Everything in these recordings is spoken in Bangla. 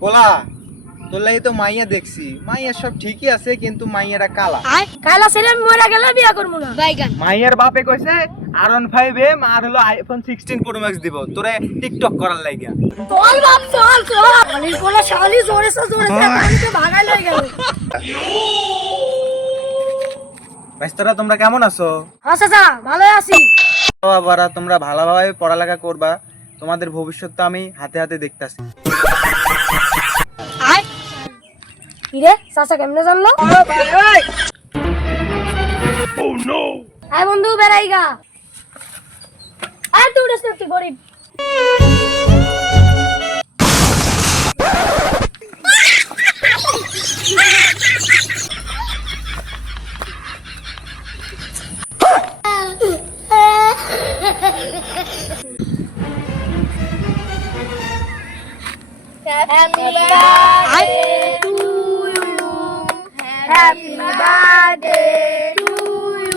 পোলা তোর লাগি তো মাইয়া দেখছি, মাইয়া সব ঠিকই আছে কিন্তু মাইয়াটা কালা। কালা ছেলে মরে গেলে বিয়া করবো না। বাইগান মাইয়ার বাপে কইছে R15 আর হলো iPhone 16 Pro Max দিব তোরে টিকটক করার লাগিয়া। চল বাপ চল চল। শালি বলে শালি জোরে জোরে আমাকে ভাগাই লই গেল। ভাইস্তারা তোমরা কেমন আছো? হ্যাঁ চাচা ভালো আছি। বাবারা তোমরা ভালোভাবে পড়ালেখা করবা, তোমাদের ভবিষ্যৎ তো আমি হাতে হাতে দেখতাছি। আয় কিরে চাচা কেমনে জানলো? আয় বন্ধু বেড়াইগা। আর তুই উড়েছ না, তুই গরিব। Happy birthday to you. Happy birthday to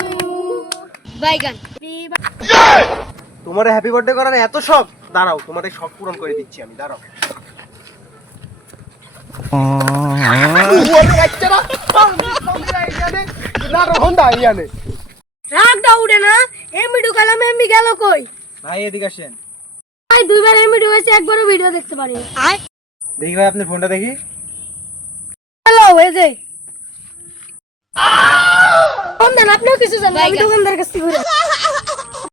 you. Baigan. তোমার হ্যাপি বার্থডে করার এত শখ, দাঁড়াও তোমার এই শখ পূরণ করে দিচ্ছি আমি, দাঁড়াও। রাগটা উঠে না, এমবি ঢুকালাম এমবি গেল কই? ভাই এদিকে আসেন। ভাই দুইবার এমবি ঢুকেছে, একবারও ভিডিও দেখতে পারি। আয় দেখি ভাই আপনার ফোনটা দেখি। হ্যালো এই যে ফোন দেন, আপনিও কিছু জানেন, আমি দোকানদার কাছ থেকে ঘুরে